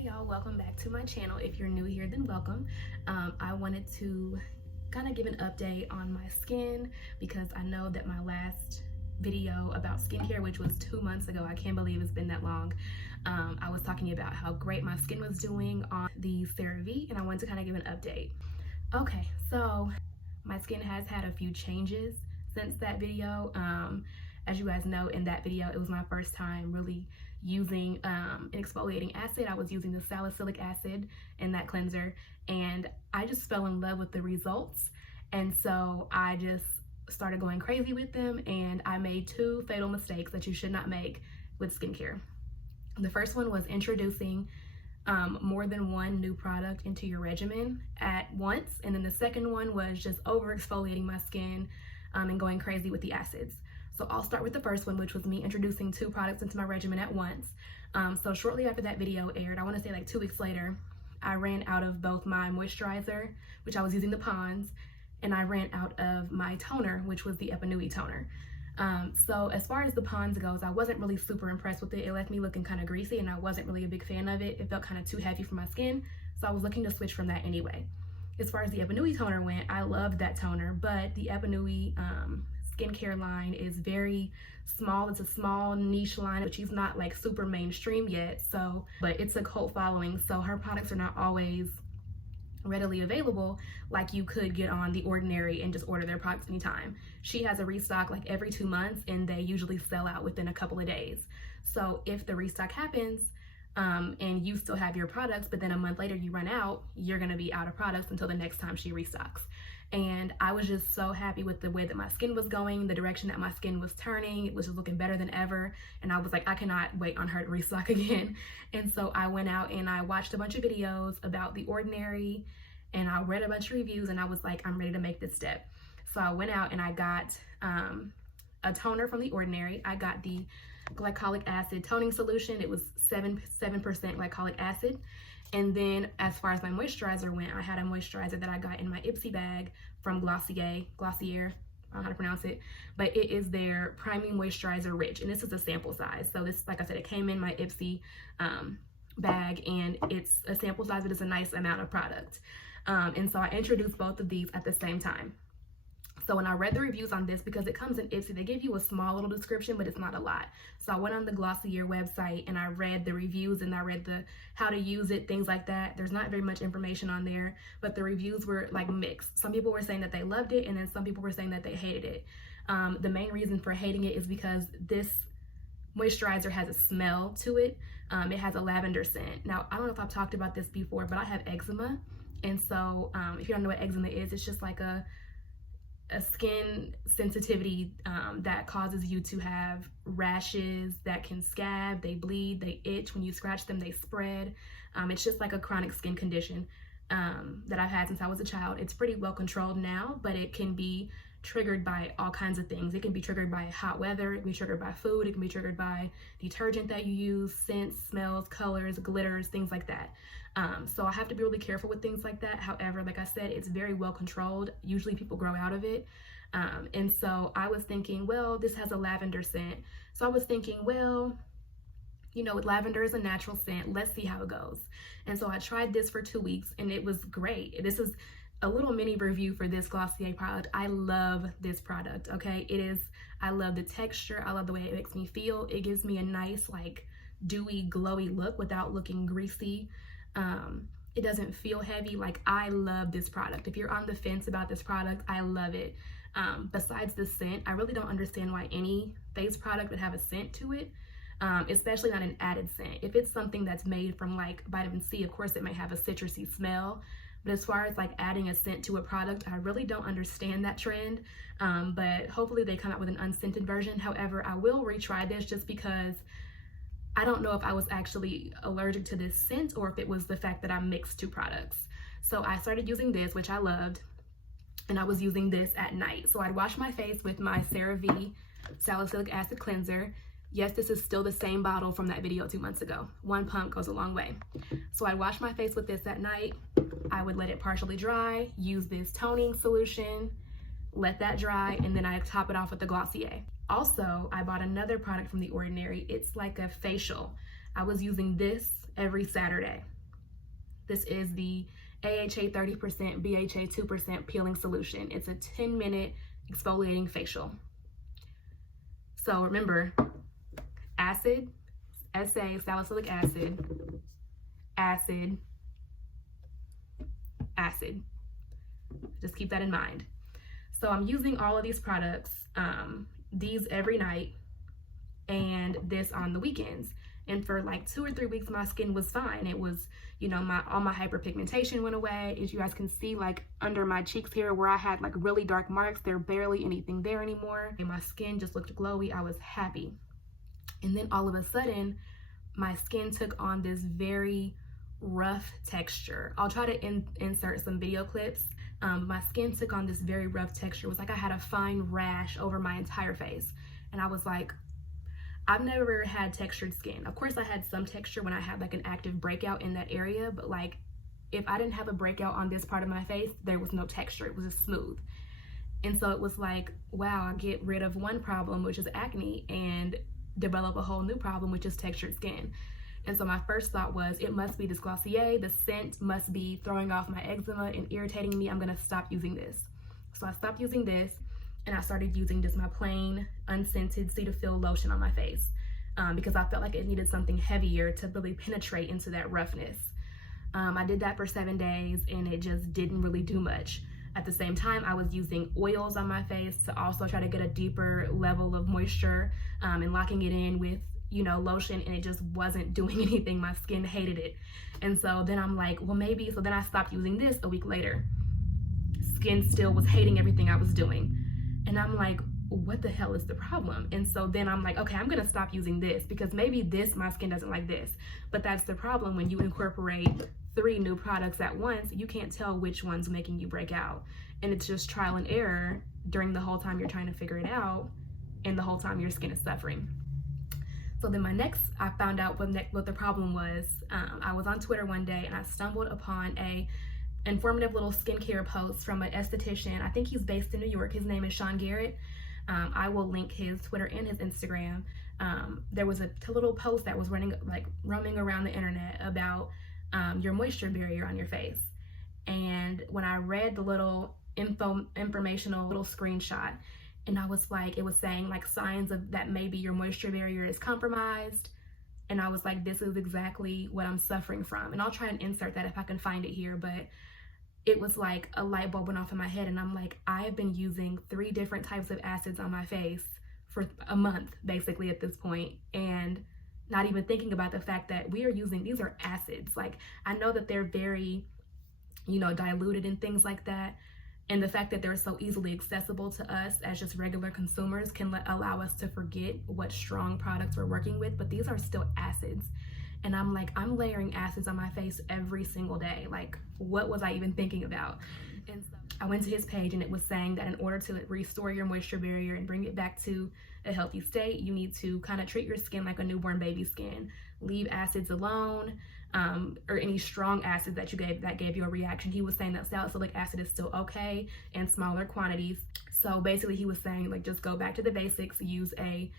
Hey y'all, welcome back to my channel. If you're new here, then welcome. I wanted to kind of give an update on my skin because I know that my last video about skincare, which was 2 months ago, I can't believe it's been that long, I was talking about how great my skin was doing on the CeraVe, and I wanted to kind of give an update. Okay, so my skin has had a few changes since that video. As you guys know, in that video, it was my first time really using an exfoliating acid. I was using the salicylic acid in that cleanser, and I just fell in love with the results. And so I just started going crazy with them, and I made 2 fatal mistakes that you should not make with skincare. The first one was introducing more than one new product into your regimen at once, and then the second one was just over exfoliating my skin and going crazy with the acids. So I'll start with the first one, which was me introducing 2 products into my regimen at once. So shortly after that video aired, I want to say like 2 weeks later, I ran out of both my moisturizer, which I was using the Pond's, and I ran out of my toner, which was the Epinui toner. So as far as the Pond's goes, I wasn't really super impressed with it. It left me looking kind of greasy, and I wasn't really a big fan of it. It felt kind of too heavy for my skin, so I was looking to switch from that anyway. As far as the Epinui toner went, I loved that toner, but the Epinui skincare line is very small. It's a small niche line, but she's not like super mainstream yet, so but it's a cult following, so her products are not always readily available like you could get on The Ordinary and just order their products anytime. She has a restock like every 2 months, and they usually sell out within a couple of days. So if the restock happens and you still have your products, but then a month later you run out, you're gonna be out of products until the next time she restocks. And I was just so happy with the way that my skin was going, the direction that my skin was turning. It was just looking better than ever. And I was like, I cannot wait on her to restock again. And so I went out and I watched a bunch of videos about The Ordinary, and I read a bunch of reviews, and I was like, I'm ready to make this step. So I went out and I got a toner from The Ordinary. I got the glycolic acid toning solution. It was 7% glycolic acid. And then as far as my moisturizer went, I had a moisturizer that I got in my Ipsy bag from Glossier, I don't know how to pronounce it, but it is their Priming Moisturizer Rich, and this is a sample size. So this, like I said, it came in my Ipsy bag, and it's a sample size, but it's a nice amount of product. And so I introduced both of these at the same time. So when I read the reviews on this, because it comes in Ipsy, they give you a small little description, but it's not a lot. So I went on the Glossier website and I read the reviews, and I read the how to use it, things like that. There's not very much information on there, but the reviews were like mixed. Some people were saying that they loved it, and then some people were saying that they hated it. The main reason for hating it is because this moisturizer has a smell to it. It has a lavender scent. Now, I don't know if I've talked about this before, but I have eczema. And so if you don't know what eczema is, it's just like a skin sensitivity that causes you to have rashes that can scab, they bleed, they itch. When you scratch them, they spread. It's just like a chronic skin condition that I've had since I was a child. It's pretty well controlled now, but it can be triggered by all kinds of things. It can be triggered by hot weather, it can be triggered by food, it can be triggered by detergent that you use, scents, smells, colors, glitters, things like that. So I have to be really careful with things like that. However, like I said, it's very well controlled. Usually people grow out of it. And so I was thinking, well, this has a lavender scent. So I was thinking, well, you know, lavender is a natural scent. Let's see how it goes. And so I tried this for 2 weeks, and it was great. This is a little mini review for this Glossier product. I love this product, okay? I love the texture. I love the way it makes me feel. It gives me a nice, like, dewy, glowy look without looking greasy. It doesn't feel heavy. Like, I love this product. If you're on the fence about this product, I love it. Besides the scent, I really don't understand why any face product would have a scent to it, especially not an added scent. If it's something that's made from like vitamin C, of course it may have a citrusy smell. But as far as like adding a scent to a product, I really don't understand that trend. But hopefully they come out with an unscented version. However, I will retry this just because I don't know if I was actually allergic to this scent or if it was the fact that I mixed 2 products. So I started using this, which I loved, and I was using this at night. So I'd wash my face with my CeraVe salicylic acid cleanser. Yes, this is still the same bottle from that video 2 months ago. 1 pump goes a long way. So I'd wash my face with this at night. I would let it partially dry, use this toning solution, let that dry, and then I top it off with the Glossier. Also, I bought another product from The Ordinary. It's like a facial. I was using this every Saturday. This is the AHA 30%, BHA 2% peeling solution. It's a 10-minute exfoliating facial. So remember, acid, SA, salicylic acid, acid, acid. Just keep that in mind. So I'm using all of these products, these every night and this on the weekends. And for like 2 or 3 weeks, my skin was fine. It was, you know, all my hyperpigmentation went away. As you guys can see, like under my cheeks here where I had like really dark marks, there's barely anything there anymore. And my skin just looked glowy. I was happy. And then all of a sudden, my skin took on this very rough texture. I'll try to insert some video clips. My skin took on this very rough texture. It was like I had a fine rash over my entire face. And I was like, I've never had textured skin. Of course, I had some texture when I had like an active breakout in that area, but like if I didn't have a breakout on this part of my face, there was no texture. It was just smooth. And so it was like, wow, I get rid of one problem, which is acne, and develop a whole new problem, which is textured skin. And so my first thought was, it must be this Glossier. The scent must be throwing off my eczema and irritating me. I'm gonna stop using this. So I stopped using this, and I started using just my plain unscented Cetaphil lotion on my face because I felt like it needed something heavier to really penetrate into that roughness. I did that for 7 days and it just didn't really do much. At the same time, I was using oils on my face to also try to get a deeper level of moisture and locking it in with, you know, lotion, and it just wasn't doing anything. My skin hated it. And so then I'm like, well, maybe, so then I stopped using this a week later. Skin still was hating everything I was doing. And I'm like, what the hell is the problem? And so then I'm like, okay, I'm gonna stop using this because maybe this, my skin doesn't like this. But that's the problem when you incorporate 3 new products at once, you can't tell which one's making you break out. And it's just trial and error during the whole time you're trying to figure it out and the whole time your skin is suffering. So then I found out what the problem was. I was on Twitter one day and I stumbled upon a informative little skincare post from an esthetician. I think he's based in New York. His name is Sean Garrett. I will link his Twitter and his Instagram. There was a little post that was roaming around the internet about your moisture barrier on your face. And when I read the little informational little screenshot, and I was like, it was saying like signs of that maybe your moisture barrier is compromised. And I was like, this is exactly what I'm suffering from. And I'll try and insert that if I can find it here, but it was like a light bulb went off in my head. And I'm like, I have been using 3 different types of acids on my face for a month, basically at this point, and not even thinking about the fact that these are acids. Like, I know that they're very, you know, diluted and things like that. And the fact that they're so easily accessible to us as just regular consumers can allow us to forget what strong products we're working with, but these are still acids. And I'm like, I'm layering acids on my face every single day. Like, what was I even thinking about? And so I went to his page and it was saying that in order to restore your moisture barrier and bring it back to a healthy state, you need to kind of treat your skin like a newborn baby skin. Leave acids alone, or any strong acids that gave you a reaction. He was saying that salicylic acid is still okay in smaller quantities. So basically he was saying, like, just go back to the basics, use a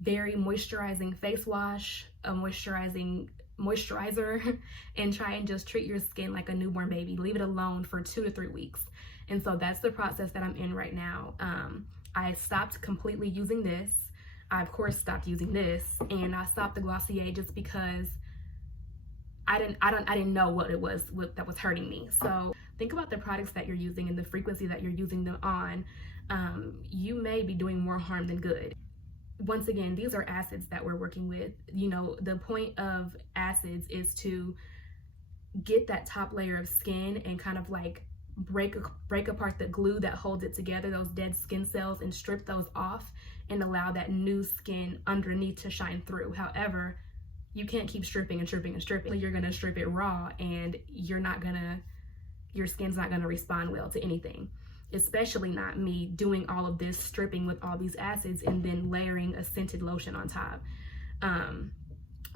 very moisturizing face wash, a moisturizing moisturizer, and try and just treat your skin like a newborn baby. Leave it alone for 2 to 3 weeks. And so that's the process that I'm in right now. I stopped completely using this. I of course stopped using this, and I stopped the Glossier just because I didn't know what it was that was hurting me. So think about the products that you're using and the frequency that you're using them on. You may be doing more harm than good. Once again, these are acids that we're working with. You know, the point of acids is to get that top layer of skin and kind of like break apart the glue that holds it together, those dead skin cells, and strip those off and allow that new skin underneath to shine through. However, you can't keep stripping and stripping and stripping. You're gonna strip it raw and your skin's not gonna respond well to anything. Especially not me doing all of this stripping with all these acids and then layering a scented lotion on top.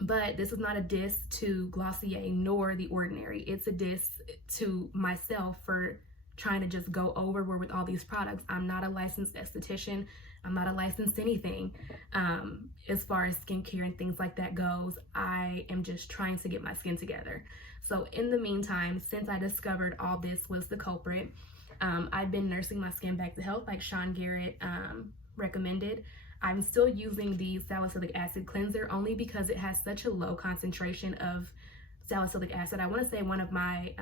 But this is not a diss to Glossier nor The Ordinary. It's a diss to myself for trying to just go overboard with all these products. I'm not a licensed esthetician. I'm not a licensed anything. As far as skincare and things like that goes, I am just trying to get my skin together. So in the meantime, since I discovered all this was the culprit, I've been nursing my skin back to health like Sean Garrett recommended. I'm still using the salicylic acid cleanser only because it has such a low concentration of salicylic acid. I want to say one of my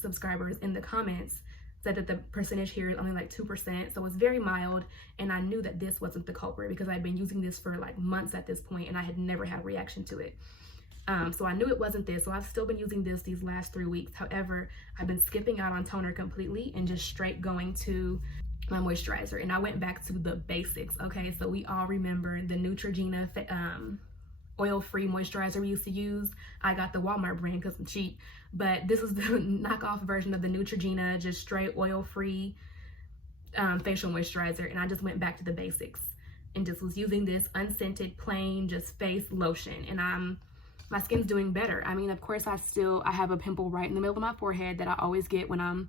subscribers in the comments said that the percentage here is only like 2%, so it's very mild, and I knew that this wasn't the culprit because I'd been using this for like months at this point and I had never had a reaction to it. So I knew it wasn't this, so I've still been using this these last 3 weeks. However, I've been skipping out on toner completely and just straight going to my moisturizer, and I went back to the basics. Okay, so we all remember the Neutrogena oil-free moisturizer we used to use. I got the Walmart brand because I'm cheap, but this is the knockoff version of the Neutrogena, just straight oil-free facial moisturizer, and I just went back to the basics and just was using this unscented, plain, just face lotion, and my skin's doing better. I mean, of course, I have a pimple right in the middle of my forehead that I always get when I'm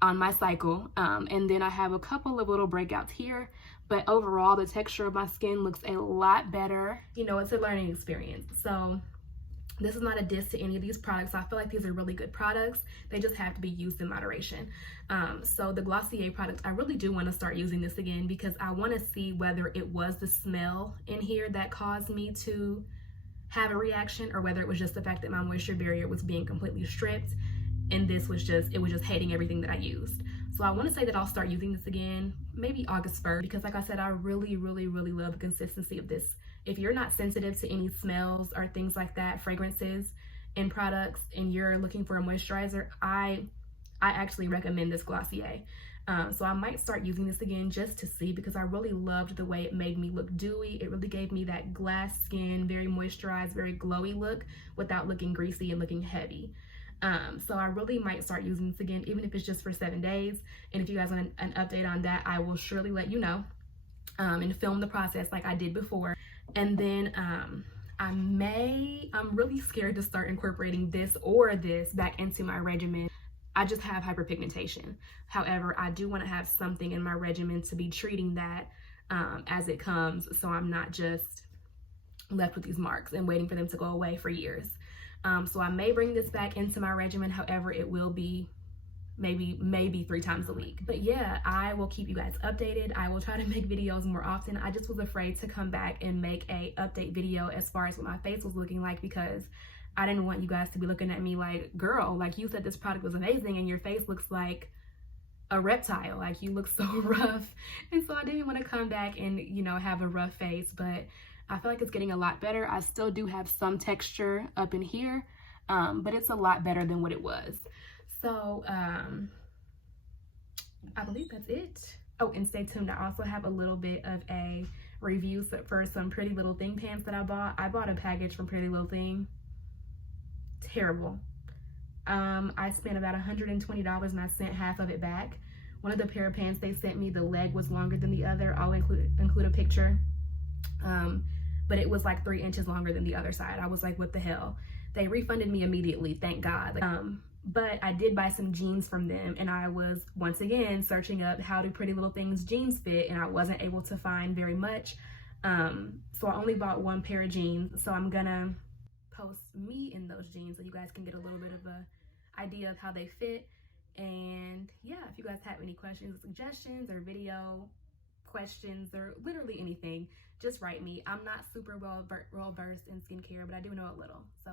on my cycle, and then I have a couple of little breakouts here, but overall the texture of my skin looks a lot better. You know, it's a learning experience. So this is not a diss to any of these products. I feel like these are really good products. They just have to be used in moderation. So the Glossier product, I really do want to start using this again because I want to see whether it was the smell in here that caused me to have a reaction or whether it was just the fact that my moisture barrier was being completely stripped and it was just hating everything that I used. So I want to say that I'll start using this again maybe August 1st because, like I said, I really love the consistency of this. If you're not sensitive to any smells or things like that, fragrances in products, and you're looking for a moisturizer, I actually recommend this Glossier. So I might start using this again just to see because I really loved the way it made me look dewy. It really gave me that glass skin, very moisturized, very glowy look without looking greasy and looking heavy. So I really might start using this again, even if it's just for 7 days. And if you guys want an update on that, I will surely let you know and film the process like I did before. And then I'm really scared to start incorporating this or this back into my regimen. I just have hyperpigmentation. However, I do want to have something in my regimen to be treating that as it comes, so I'm not just left with these marks and waiting for them to go away for years. So I may bring this back into my regimen. However, it will be maybe 3 times a week. But yeah, I will keep you guys updated. I will try to make videos more often. I just was afraid to come back and make a update video as far as what my face was looking like because I didn't want you guys to be looking at me like, girl, like you said this product was amazing and your face looks like a reptile, like you look so rough. And so I didn't want to come back and, you know, have a rough face, but I feel like it's getting a lot better. I still do have some texture up in here, but it's a lot better than what it was. So I believe that's it. Oh, and stay tuned. I also have a little bit of a review for some Pretty Little Thing pants that I bought. I bought a package from Pretty Little Thing. Terrible. I spent about $120 and I sent half of it back. One of the pair of pants they sent me, the leg was longer than the other. I'll include a picture. But it was like 3 inches longer than the other side. I was like, what the hell? They refunded me immediately, thank God. But I did buy some jeans from them, and I was once again searching up how do Pretty Little Things jeans fit, and I wasn't able to find very much. So I only bought 1 pair of jeans. So I'm gonna post me in those jeans so you guys can get a little bit of a idea of how they fit. And yeah, if you guys have any questions, suggestions, or video questions, or literally anything, just write me. I'm not super well versed in skincare, but I do know a little. So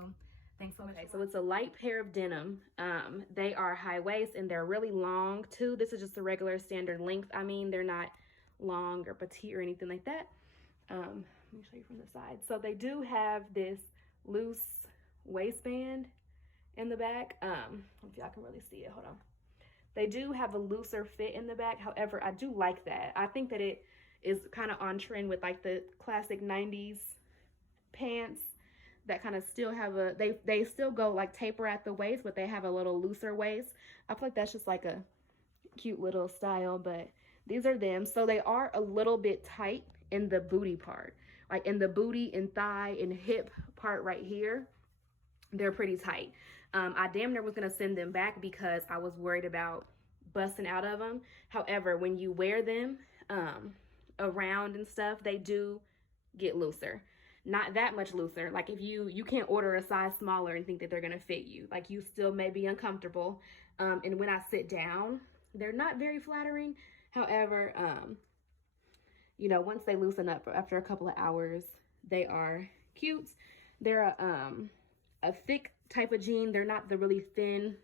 thanks so much. Okay, so it's a light pair of denim. They are high waist and they're really long too. This is just a regular standard length. I mean, they're not long or petite or anything like that. Let me show you from the side. So they do have this loose waistband in the back. I don't know if y'all can really see it. Hold on. They do have a looser fit in the back. However, I do like that. I think that it is kind of on trend with like the classic 90s pants that kind of still have a, they still go like taper at the waist, but they have a little looser waist. I feel like that's just like a cute little style, but these are them. So they are a little bit tight in the booty part, like in the booty and thigh and hip part right here. They're pretty tight. I damn near was gonna send them back because I was worried about busting out of them. However, when you wear them around and stuff, they do get looser. Not that much looser. Like if you can't order a size smaller and think that they're gonna fit you. Like you still may be uncomfortable. And when I sit down, they're not very flattering. However, you know, once they loosen up after a couple of hours, they are cute. They're a thick type of jean. They're not the really thin.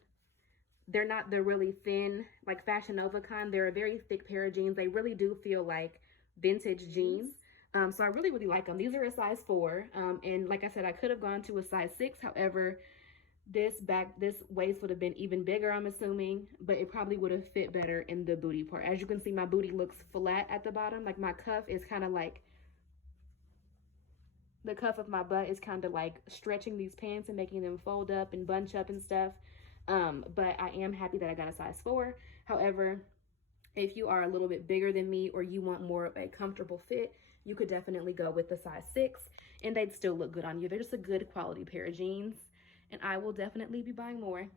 They're not the really thin, like Fashion Nova kind. They're a very thick pair of jeans. They really do feel like vintage jeans. So I really, really like them. These are a size 4. And like I said, I could have gone to a size 6. However, this waist would have been even bigger, I'm assuming, but it probably would have fit better in the booty part. As you can see, my booty looks flat at the bottom. Like my cuff is kind of like, the cuff of my butt is kind of like stretching these pants and making them fold up and bunch up and stuff. But I am happy that I got a size 4. However, if you are a little bit bigger than me or you want more of a comfortable fit, you could definitely go with the size 6 and they'd still look good on you. They're just a good quality pair of jeans and I will definitely be buying more.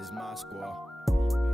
Is my squad.